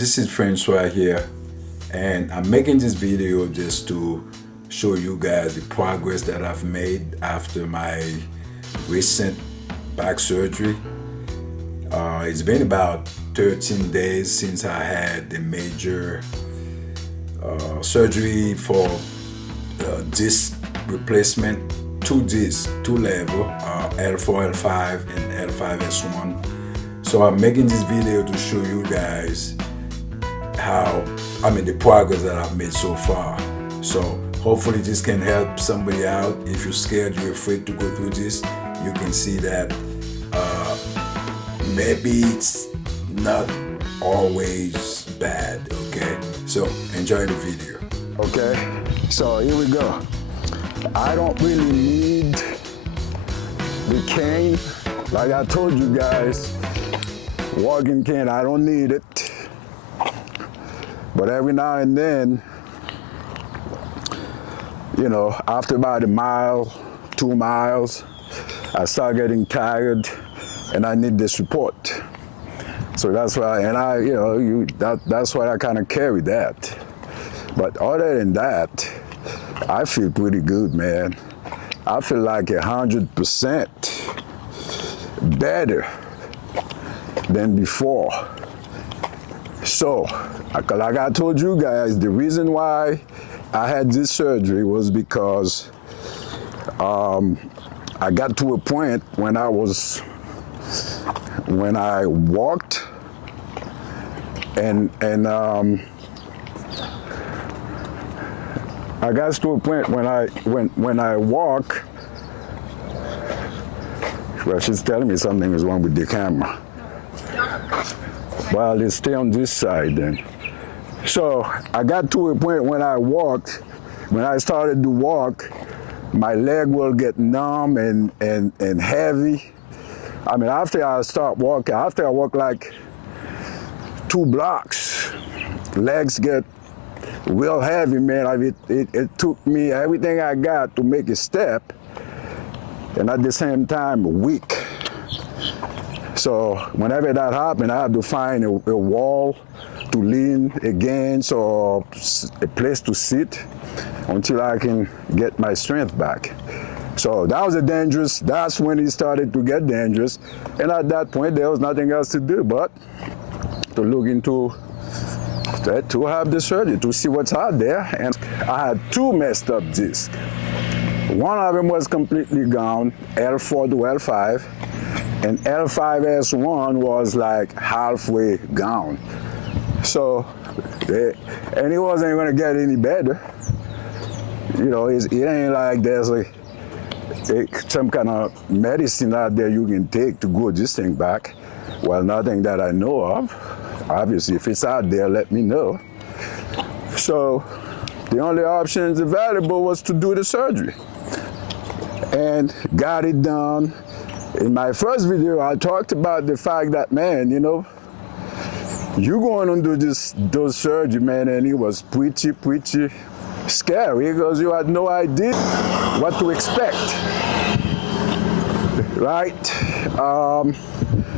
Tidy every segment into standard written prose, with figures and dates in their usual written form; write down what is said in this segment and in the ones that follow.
This is Francois here, and I'm making this video just to show you guys the progress that I've made after my recent back surgery. It's been about 13 days since I had the major surgery for disc replacement, two discs, two level, L4, L5, and L5S1. So I'm making this video to show you guys the progress that I've made so far. So hopefully this can help somebody out. If you're scared, you're afraid to go through this, you can see that maybe it's not always bad. Okay, so enjoy the video. Okay, so here we go. I don't really need the cane. Like I told you guys, walking cane, I don't need it. But every now and then, you know, after about a mile, 2 miles, I start getting tired and I need the support. So that's why, that's why I kind of carry that. But other than that, I feel pretty good, man. I feel like 100% better than before. So, like I told you guys, the reason why I had this surgery was because I got to a point when I walked and I got to a point when I walk. Well, she's telling me something is wrong with the camera. Well, let's stay on this side then. So I got to a point when I started to walk, my leg will get numb and heavy. I mean, after I walk like 2 blocks, legs get real heavy, man. It took me everything I got to make a step, and at the same time, weak. So whenever that happened, I had to find a wall to lean against or a place to sit until I can get my strength back. So that was that's when it started to get dangerous. And at that point, there was nothing else to do but to look into that, to have the surgery, to see what's out there. And I had 2 messed up discs. One of them was completely gone, L4 to L5. And L5S1 was like halfway gone. So, and it wasn't gonna get any better. You know, it ain't like there's some kind of medicine out there you can take to grow this thing back. Well, nothing that I know of. Obviously, if it's out there, let me know. So, the only options available was to do the surgery. And got it done. In my first video, I talked about the fact that, man, you know, you going to do those surgery, man, and it was pretty scary because you had no idea what to expect, right?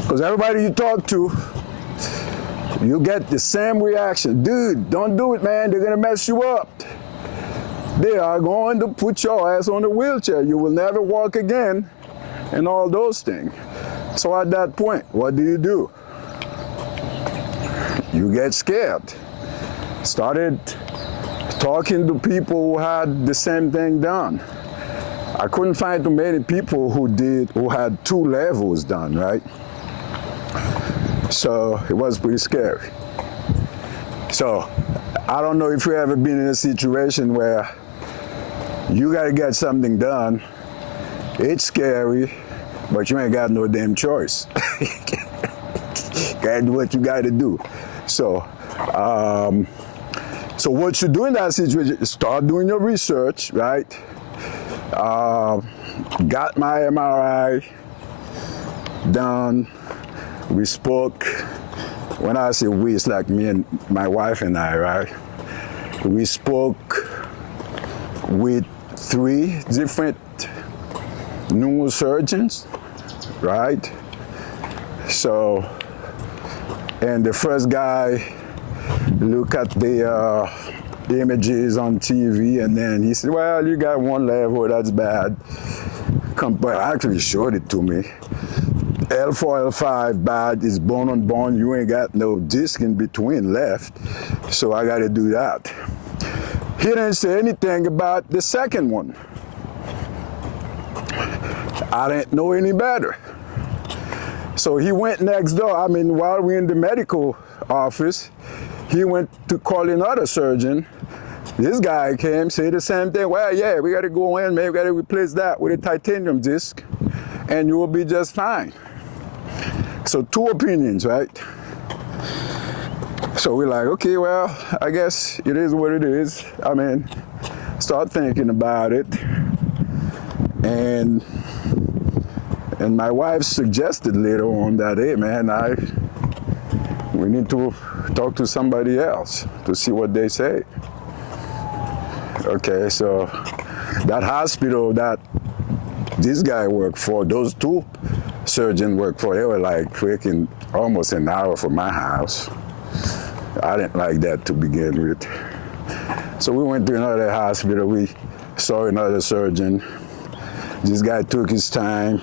Because everybody you talk to, you get the same reaction. Dude, don't do it, man. They're gonna mess you up. They are going to put your ass on a wheelchair. You will never walk again. And all those things. So at that point, what do? You get scared. Started talking to people who had the same thing done. I couldn't find too many people who had 2 levels done, right? So it was pretty scary. So I don't know if you've ever been in a situation where you gotta get something done. It's scary, but you ain't got no damn choice. Gotta do what you gotta do. So, so what you do in that situation is start doing your research, right? Got my MRI done. We spoke. When I say we, it's like me and my wife and I, right? We spoke with 3 different neurosurgeons, right? So, and the first guy look at the images on TV, and then he said, well, you got one level, that's bad. Actually showed it to me. L4, L5 bad, is bone on bone, you ain't got no disc in between left, so I got to do that. He didn't say anything about the second one. I didn't know any better. So he went next door. I mean, while we're in the medical office, he went to call another surgeon. This guy came, said the same thing. Well, yeah, we got to go in, man. We got to replace that with a titanium disc, and you will be just fine. So 2 opinions, right? So we're like, okay, well, I guess it is what it is. I mean, start thinking about it. And my wife suggested later on that, hey, man, we need to talk to somebody else to see what they say. Okay, so that hospital that this guy worked for, those 2 surgeons worked for, they were like freaking almost an hour from my house. I didn't like that to begin with. So we went to another hospital, we saw another surgeon. This guy took his time,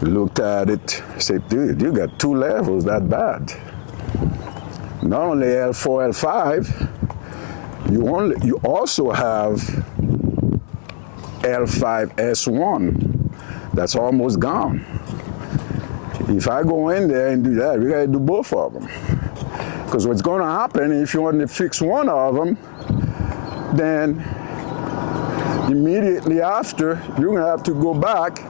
looked at it, said, dude, you got 2 levels that bad. Not only L4, L5, you also have L5S1 that's almost gone. If I go in there and do that, we gotta do both of them. Because what's gonna happen, if you want to fix one of them, then immediately after, you're gonna have to go back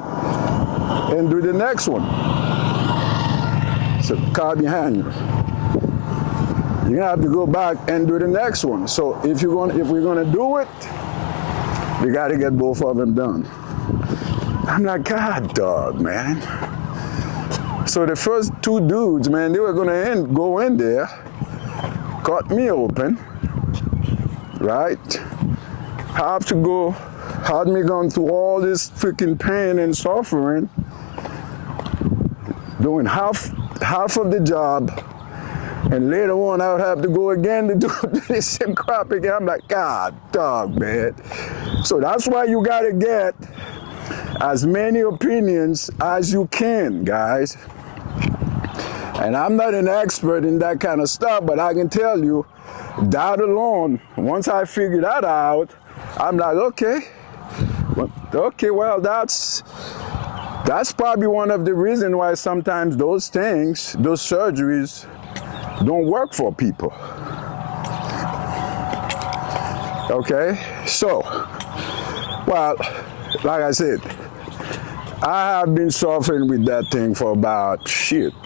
and do the next one. So car behind you. You're gonna have to go back and do the next one. So if we're gonna do it, we gotta get both of them done. I'm like, God, dog, man. So the first 2 dudes, man, they were gonna go in there, cut me open, right? Had me gone through all this freaking pain and suffering, doing half of the job, and later on I would have to go again to do the same crap again. I'm like, God, dog, man. So that's why you gotta get as many opinions as you can, guys. And I'm not an expert in that kind of stuff, but I can tell you, that alone, once I figure that out, I'm like, okay, well, that's probably one of the reasons why sometimes those surgeries don't work for people. Okay, so, well, like I said, I have been suffering with that thing for about,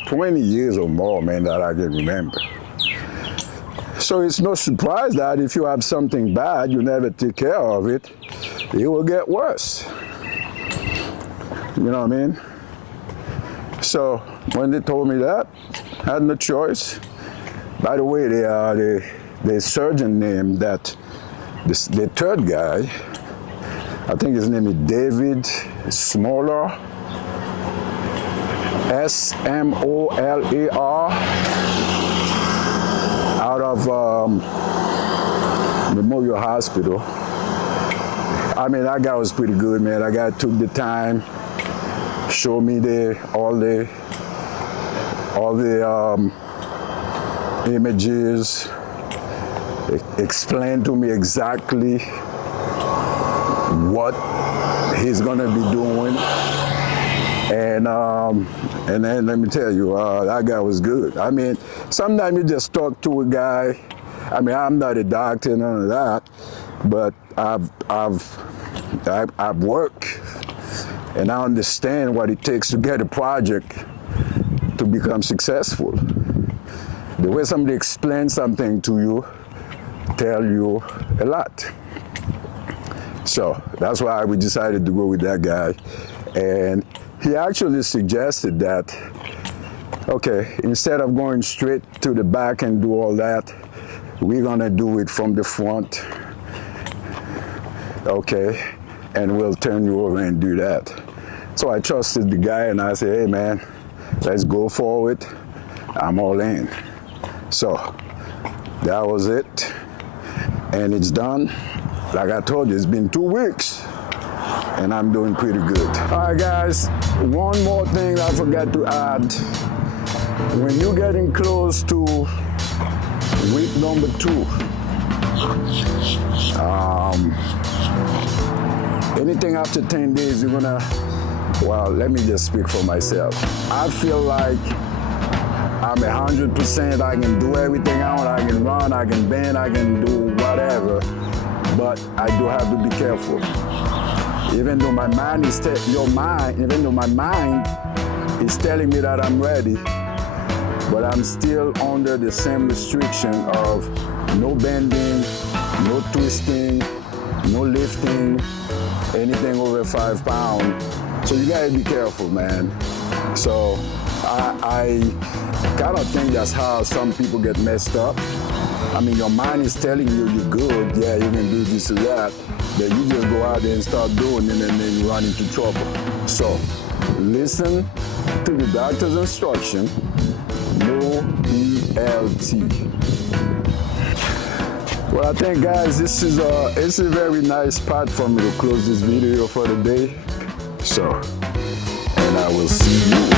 20 years or more, man, that I can remember. So it's no surprise that if you have something bad, you never take care of it, it will get worse. You know what I mean? So when they told me that, I had no choice. By the way, the surgeon named that, the third guy, I think his name is David Smolar, Smolar, out of Memorial Hospital. I mean, that guy was pretty good, man. That guy took the time, showed me all the images, explained to me exactly what he's gonna be doing, and then let me tell you, that guy was good. I mean, sometimes you just talk to a guy. I mean, I'm not a doctor, none of that, but I've worked, and I understand what it takes to get a project to become successful. The way somebody explains something to you, tell you a lot. So that's why we decided to go with that guy. And he actually suggested that, okay, instead of going straight to the back and do all that, we're gonna do it from the front, okay, and we'll turn you over and do that. So I trusted the guy and I said, hey man, let's go for it. I'm all in. So That was it. And it's done. Like I told you, it's been 2 weeks and I'm doing pretty good. All right, guys, one more thing I forgot to add. When you're getting close to week number 2, anything after 10 days, you're gonna, well, let me just speak for myself. I feel like I'm 100%, I can do everything I want, I can run, I can bend, I can do whatever, but I do have to be careful. Even though my mind is even though my mind is telling me that I'm ready, but I'm still under the same restriction of no bending, no twisting, no lifting, anything over 5 pounds. So you gotta be careful, man. So I kind of think that's how some people get messed up. I mean, your mind is telling you you're good, yeah, you can do this or that, but you just go out there and start doing it and then you run into trouble. So listen to the doctor's instruction, no ELT. Well, I think, guys, it's a very nice spot for me to close this video for the day. So, and I will see you